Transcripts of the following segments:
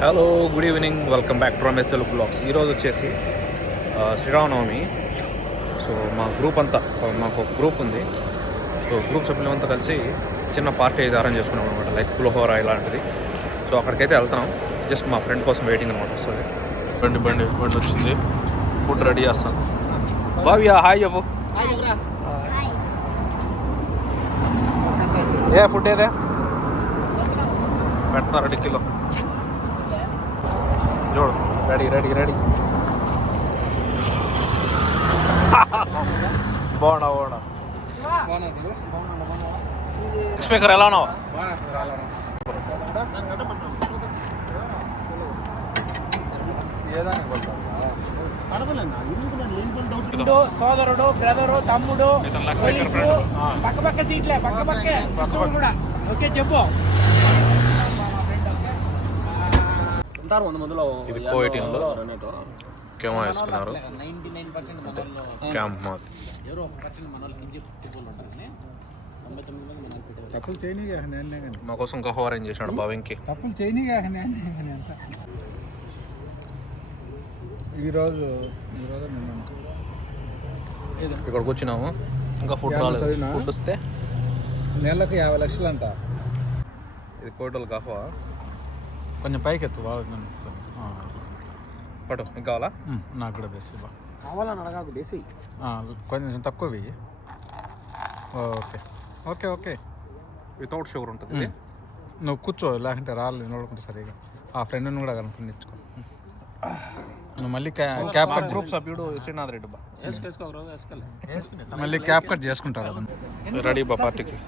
Hello, good evening. Welcome back to Ramesh Telugu blogs. ఈరోజు వచ్చేసి Sri Rama Navami. So మా గ్రూప్ అంతా, మాకు ఒక గ్రూప్ ఉంది. సో గ్రూప్ సభ్యులంతా కలిసి చిన్న పార్టీ అయితే అరేంజ్ చేసుకున్నాం అనమాట, లైక్ పులిహోర ఇలాంటిది. సో అక్కడికైతే వెళ్తున్నాం. జస్ట్ మా ఫ్రెండ్ కోసం వెయిటింగ్ అనమాట. వస్తుంది బండి వచ్చింది. ఫుడ్ రెడీ చేస్తాను. బావియా హాయ్ చెప్పు. ఏ ఫుడ్ ఏదే పెడుతున్నారు టిక్కీలో. చూడు, రెడీ బాగున్నా స్పీకర్ ఎలా ఉన్నావు? సోదరుడు, బ్రదరు, తమ్ముడు, పక్క సీట్లే పక్కే కూడా. ఓకే చెప్పు. ఇది కోయటిన్లో కేమో వేసుకున్నారు. క్యాంప్ మాది. తప్పులు చేయని మా కోసం కహో అరేంజ్ చేసినాడు బావింకి. తప్పులు చేయని ఈరోజు ఇక్కడికి వచ్చినాము, ఇంకా ఫుడ్ రాలేదు. ఫుడ్ వస్తే నెలకు 50 లక్షలు అంట. ఇది కోటల్ కహో. కొంచెం పైకి ఎత్తు పటు. ఇంకా కావాలా? నాకు కూడా బేసి కావాలని అడగాకు, బేసి కొంచెం తక్కువ వెయ్యి. ఓకే వితౌట్ షుగర్ ఉంటుంది. నువ్వు కూర్చో, లేకుంటే రాలేదు నోడుకుంటా సరిగా. ఆ ఫ్రెండ్ని కూడా కనుక్కొని ఇచ్చుకో. నువ్వు మళ్ళీ క్యాప్ కట్ గ్రూప్ సభ్యుడు శ్రీనాథ్ రెడ్డి బా. మళ్ళీ క్యాప్ కట్ చేసుకుంటావు కదా. రెడీ బా పార్టీకి.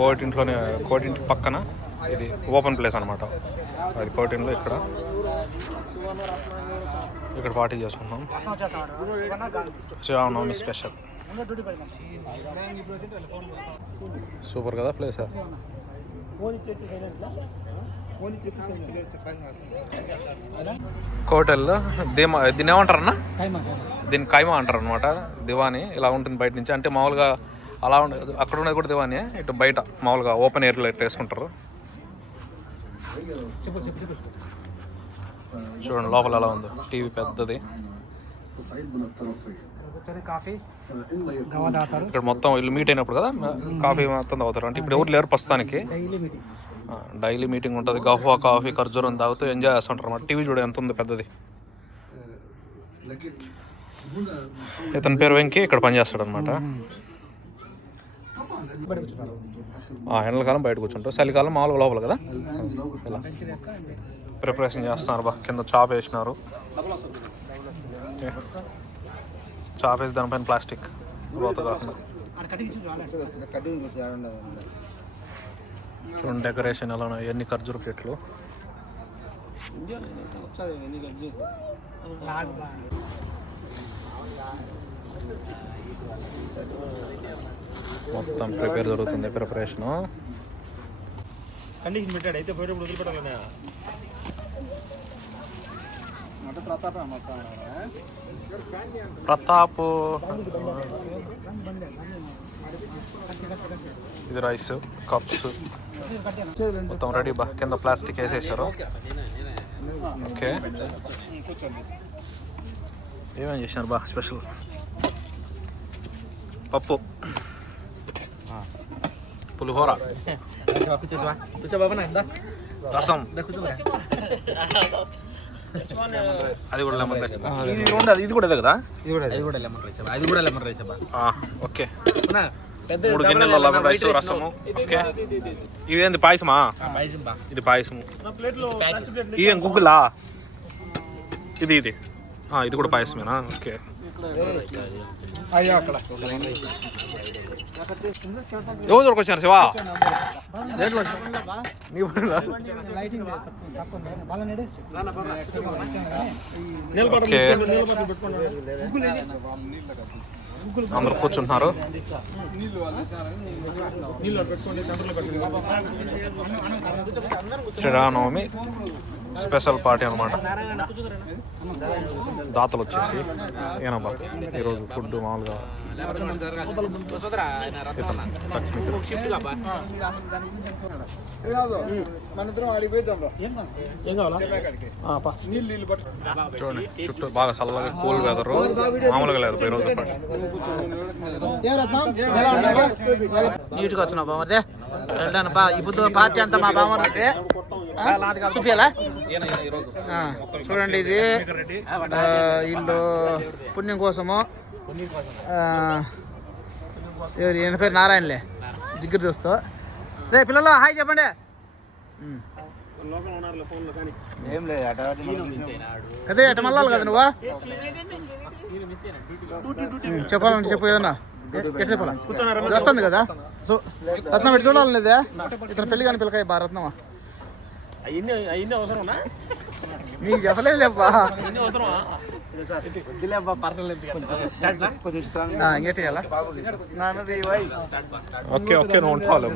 కోటింట్లోనే, కోటింటి పక్కన ఇది ఓపెన్ ప్లేస్ అనమాట. అది కోటింట్లో ఇక్కడ పార్టీ చేసుకుంటాం. శ్రీరామనవమి స్పెషల్. సూపర్ కదా ప్లేస్. కోటల్లో దీన్ని ఏమంటారన్నా? దీన్ని కైమా అంటారు అనమాట. దివాని ఇలా ఉంటుంది బయట నుంచి. అంటే మామూలుగా అలా ఉండదు, అక్కడ ఉన్నది కూడా దివాని. ఇటు బయట మామూలుగా ఓపెన్ ఎయిర్లో ఇట్లా వేసుకుంటారు. చూడండి లోపల ఎలా ఉందో. టీవీ పెద్దది. ఇక్కడ మొత్తం వీళ్ళు మీట్ అయినప్పుడు కదా కాఫీ మొత్తం తాగుతారు. అంటే ఇప్పుడు ఎవరు లేరు ప్రస్తుతానికి. డైలీ మీటింగ్ ఉంటుంది. గహ్వా కాఫీ ఖర్జూరం తాగుతూ ఎంజాయ్ చేస్తుంటారు అన్నమాట. టీవీ చూడ ఎంత ఉంది పెద్దది. ఇతని పేరు వెంకీ, ఇక్కడ పనిచేస్తాడు అనమాట. ఎండలకాలం బయట కూర్చుంటారు, చలికాలం మామూలుగా లోపల కదా. ఇలా ప్రిపరేషన్ చేస్తున్నారు బా. కింద చాప్ వేసినారు. చాప్ వేసి దానిపైన ప్లాస్టిక్ రోత కాకుండా. చూడండి డెకరేషన్ ఎలా ఉన్నాయి. ఎన్ని ఖర్జూర ప్లేట్లు. మొత్తం ప్రిపేర్ జరుగుతుంది. ప్రిపరేషన్ కండిషన్ పెట్టాడు. అయితే పోయేటప్పుడు వదిలిపెట్టాలనే ప్రతాప్. ఇది రైస్, కప్స్ మొత్తం రెడీ బా. కింద ప్లాస్టిక్ వేసేసారు. ఓకే, ఏమేం చేసినారు బా స్పెషల్? పప్పు, పులిహోర, రసం, అది కూడా లెమన్ రైస్. ఇది కూడా కదా? అది కూడా లెమన్ రైస్. ఓకే, 3 గిన్నెల్లో లెమన్ రైస్, రసము. ఓకే, ఇదేంది పాయసమా? ఇది పాయసము. ఇవేం గుగ్గులా? ఇది ఇది కూడా పాయసమేనా? ఓకే, ఎవరు దొరకొచ్చారు శివా? అందరు కూర్చుంటున్నారు. శ్రీరామనవమి స్పెషల్ పార్టీ అనమాట. దాతలు వచ్చేసి ఏనబ్బా ఈరోజు ఫుడ్ మామూలుగా చూడండి చుట్టూ బాగా చల్లగా కూల్ వెదర్ మామూలుగా లేదు పోయి రోజు నీట్గా వచ్చినావు బామర్దే వెళ్ళాను బా ఇప్పుడు పార్టీ అంతా మా బామర్దే చూపియాలా చూడండి ఇది వీళ్ళు పుణ్యం కోసము ఎవరు ఈయన పేరు నారాయణలే జిగ్గిరి దోస్తు రే పిల్లలు హాయ్ చెప్పండి అదే ఎట మళ్ళాలి కదా నువ్వు చెప్పాలంటే చెప్పు ఏదన్నా ఎట్లా చెప్పాలా వచ్చింది కదా సో రత్నం ఎటు చూడాలి లేదా ఇతను పెళ్లి కానీ పిల్లకాయ బా రత్నమా నీకు చెప్పలేదు లేప్పా ఇంకేటి ఓకే ఓకే నువ్వు ఉంటావు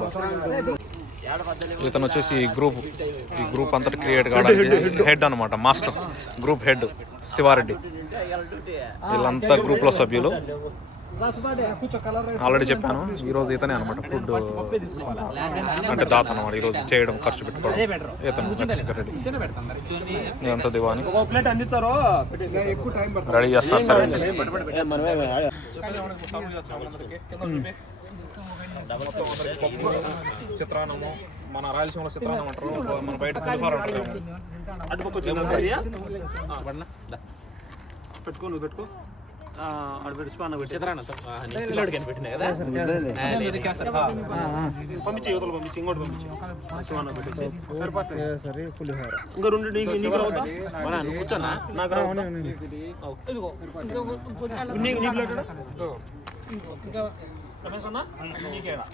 ఇతను వచ్చేసి ఈ గ్రూప్ అంతటి క్రియేట్ కావడానికి హెడ్ అనమాట మాస్టర్ గ్రూప్ హెడ్ శివారెడ్డి వీళ్ళంతా గ్రూప్లో సభ్యులు ఆల్రెడీ చెప్పాను ఈరోజు ఇతనే అనమాట ఫుడ్ అంటే దాత అనమాట ఈరోజు చేయడం ఖర్చు పెట్టుకోవడం ఇతను రెడ్డి ఇదంతా దివాని రెడీ చేస్తారు సరే చిత్రాన్నము మన రాయలసీమలో చిత్రాన్నం అంటారు మన బయట పెట్టుకో నువ్వు పెట్టుకో పంపించి యువతలు పంపించి ఇంకోటి పంపించి ఇంకా రెండు నువ్వు కూర్చోనా నాకు రమేష్ అన్న నీకేనా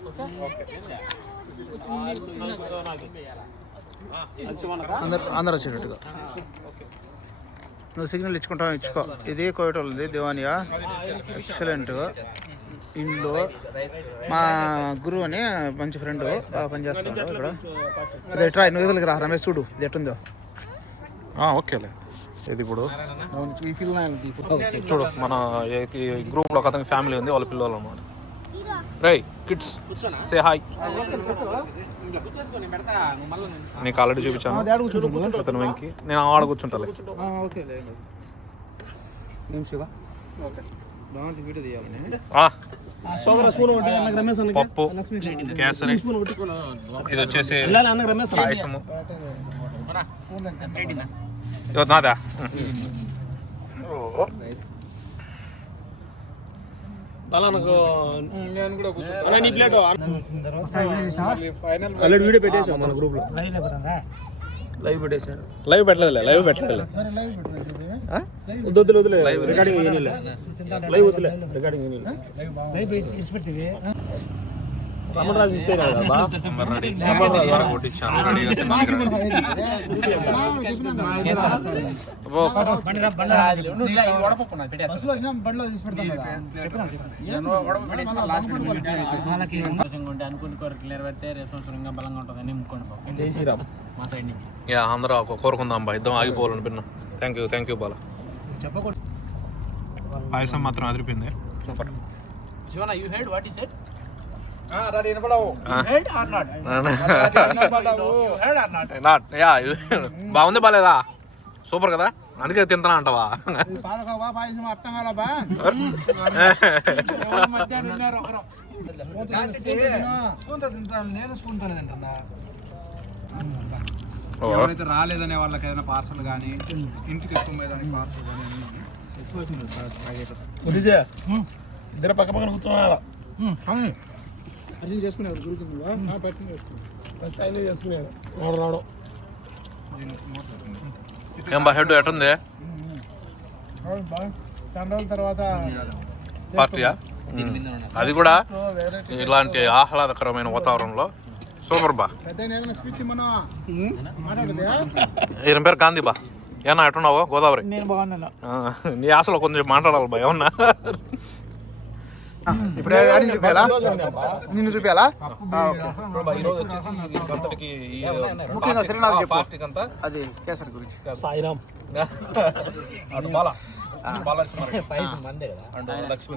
అందరు వచ్చేటట్టుగా నువ్వు సిగ్నల్ ఇచ్చుకుంటావు ఇచ్చుకో ఇది కోయటోళ్ళది దివానియా ఎక్సలెంట్ ఇంట్లో మా గురువు అని మంచి ఫ్రెండ్ బాగా పనిచేస్తాడు ఇక్కడ ఇది ట్రై నువ్వు ఎదురుకి రా రమేష్ చూడు ఇది ఎట్టుందో ఓకేలే ఇది ఇప్పుడు చూడు మన గ్రూప్లో ఒక అతనికి ఫ్యామిలీ ఉంది వాళ్ళ పిల్లలు అన్నమాట రై కిడ్స్ సే హాయ్ నీకు ఆల్రెడీ చూపించాను అతను వెంకి నేను ఆడ కూర్చుంటాలే పప్పు కేసరి ఇది వచ్చేసి పాయసము నాదా వీడియో పెట్టేసాం మన గ్రూప్ లో లైవ్ పెట్టేశారు లైవ్ పెట్టలేదు వద్దులే రికార్డింగ్ లైవ్ వద్దులే రికార్డింగ్ రమణరాజు విషయం అనుకుని కోరికలు నెరవేరితే రేపు సంవత్సరం ఇంకా బలంగా ఉంటుందని నింపుకోండి జై శ్రీరామ్ మా సైడ్ నుంచి అందరూ కోరుకుందాం బా ఇద్దరం ఆగిపోవాలని పిన్న థ్యాంక్ యూ బాలా చెప్పకూడదు పాయసం మాత్రం అదిరిపోయింది సూపర్ శివనా you had what is it బాగుంది బాలేదా సూపర్ కదా అందుకే తింటున్నా అంటావా ఎవరైతే రాలేదనే వాళ్ళకి ఏదైనా పార్సల్ కానీ ఇంటికి ఎక్కువదానికి పార్సల్ కానీ ఇద్దరు పక్క పక్కన కూర్చున్నారా అర్జున్ చేసుకునేవాడు రావడం ఏం బా హెడ్ ఎట్టుంది చాలా రోజుల తర్వాత పార్టీయా అది కూడా ఇలాంటి ఆహ్లాదకరమైన వాతావరణంలో సూపర్ బా ఈయన పేరు గాంధీ బా ఏనా ఎట్టున్నావు గోదావరి నీ ఆశలో కొంచెం మాట్లాడాలి బా ఏమన్నా ఇప్పుడు చూపించాలా నిన్ను చూపించాలా ముఖ్యంగా శ్రీనాథ్ చెప్పు అది కేసరి గురించి సాయిరామ్ పైసలు మందే కదా అండ్ లక్ష్మి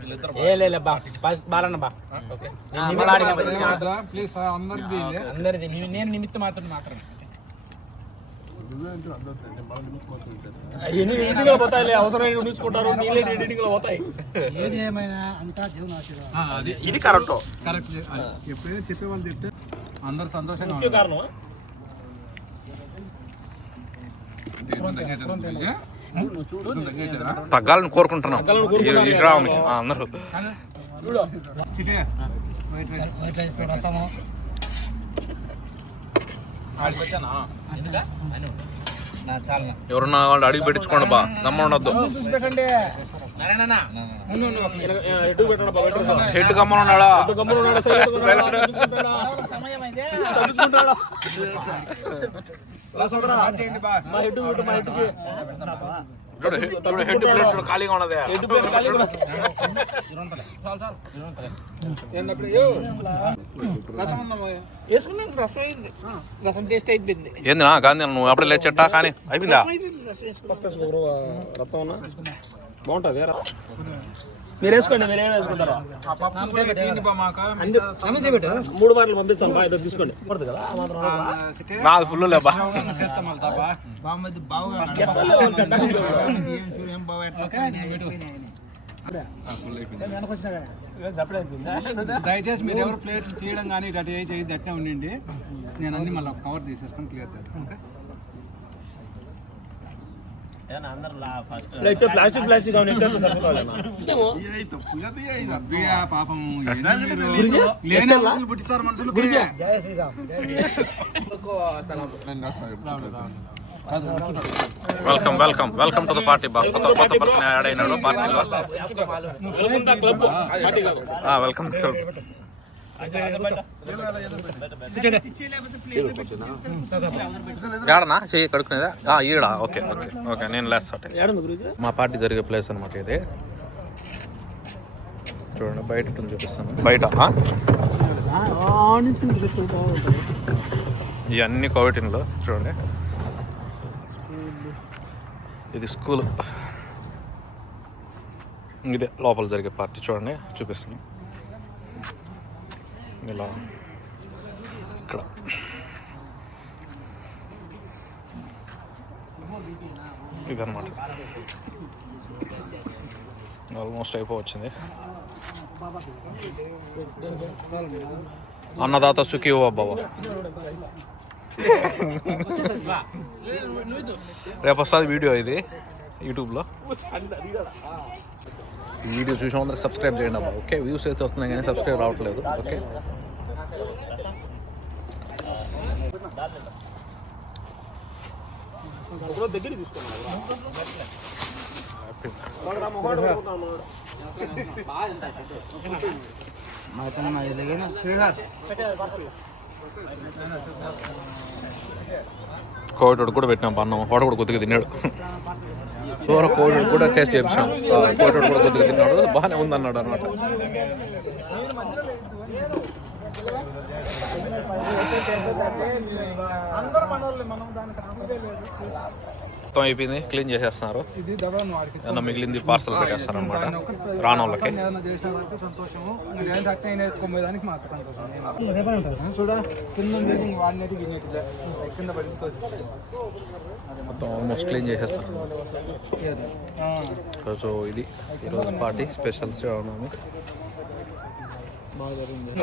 వీళ్ళిద్దరు ఏ లే బా ఫస్ట్ బాలన్న బా ఓకే ప్లీజ్ అందరిది అందరిది నేను నిమిత్తం మాత్రం మాట్లాడు పోతాయి అవసరమైన ఉంచుకుంటారు నీళ్ళే ఎడిటింగ్ లో పోతాయి ఏది ఏమైనా అంతా దేవుని ఆశీర్వాదం ఇది కరెక్ట్ ఎప్పుడైనా చెప్పేవాళ్ళు చెప్తే అందరు సంతోషంగా కారణం తగ్గాలని కోరుకుంటున్నాం ఈ శ్రీరామునికి అందరూ వైట్ రైస్ రసము ఎవరన్నా వాళ్ళు అడిగి పెట్టించుకోండి బా దమ్మ ఉండొద్దు హెడ్ గమ్మన ఉన్నాడా హెడ్ ప్లేట్ ఖాళీగా ఉన్నది రసం టేస్ట్ అయిపోయింది ఏందినా గాంధీ నువ్వు అప్పుడే లేచెట్టా కానీ అయిపోయిందా రసం బాగుంటుంది మీరు వేసుకోండి మీరు ఏం వేసుకుంటారా 3 బాటలు పంపించాలి బా ఇద్దరు తీసుకోండి పడుతుంది కదా నాది ఫుల్ లేబా దయచేసి మీరు ఎవరు ప్లేట్లు తీయడం కానీ ఇటు ఏ చేయదు అట్నే ఉండండి నేను అన్ని మళ్ళీ కవర్ తీసేసుకొని క్లియర్ చేస్తాను ఓకే ప్లాస్టిక్ పాపం పుట్టిస్తారు మనుషులు welcome welcome welcome to the party బా కొత్త పర్సన్ యాడ్ అయినాడు పార్టీలో వెల్కమ్ ఏడనా చెయ్యి కడుక్కునేదా ఈడా ఓకే ఓకే ఓకే నేను లేస్తా మా పార్టీ జరిగే ప్లేస్ అనమాట ఇది చూడండి బయట ఉంటుంది చూపిస్తాను బయట ఇవన్నీ కోవిటిన్లో చూడండి ఇది స్కూల్ ఇదే లోపల జరిగే పార్టీ చూడండి చూపిస్తాను ఇలా ఇక్కడ ఇదన్నమాట ఆల్మోస్ట్ అయిపోవచ్చింది అన్నదాత సుఖీ ఓ బాబా రేపు వస్తుంది వీడియో ఇది యూట్యూబ్లో ఈ వీడియో చూసిన అందరూ సబ్స్క్రైబ్ చేయండి అబ్బా ఓకే వ్యూస్ అయితే వస్తున్నాయి కానీ సబ్స్క్రైబ్ రావట్లేదు ఓకే కోవిడ్ కూడా పెట్టినాం అన్నం వాడు కూడా కొద్దిగా తిన్నాడు కోవిడ్ కూడా టేస్ట్ చేయించాం కోవిడ్ కూడా కొద్దిగా తిన్నాడు బాగానే ఉందన్నాడు అనమాట మొత్తం అయిపోయింది క్లీన్ చేసేస్తున్నారు ఏమన్నా మిగిలింది పార్సల్ పెట్టేస్తారు అనమాట రానోళ్ళకి మొత్తం ఆల్మోస్ట్ క్లీన్ చేసేస్తారు సో ఇది ఈరోజు పార్టీ స్పెషల్ శ్రీరామనవమి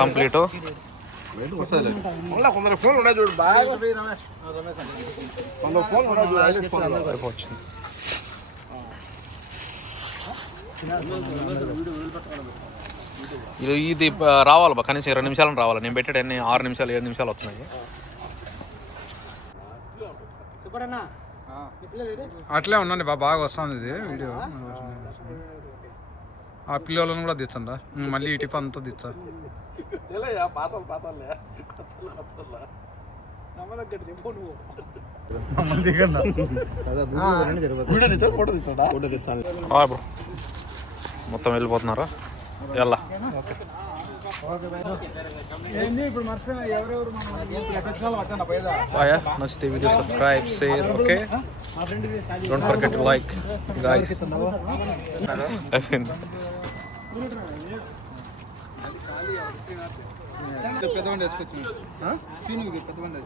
కంప్లీట్ కొందరు ఫోన్ ఉన్నాయి చూడు వచ్చింది ఇది రావాలి బా కనీసం 2 నిమిషాలు రావాలి నేను పెట్టేటన్ని 6 నిమిషాలు 7 నిమిషాలు వచ్చినాయి అట్లే ఉండండి బాగా వస్తుంది ఇది వీడియో ఆ పిల్లలను కూడా తెచ్చండి మళ్ళీ ఈ టిప్ అంతా తెచ్చా మొత్తం వెళ్ళిపోతున్నారా ఎలా ఇప్పుడు మర్చిపోయినా ఎవరెవరు బాయా నచ్చితే video subscribe share okay don't forget to like guys పెద్దవండి వేసుకొచ్చి పెద్దవండి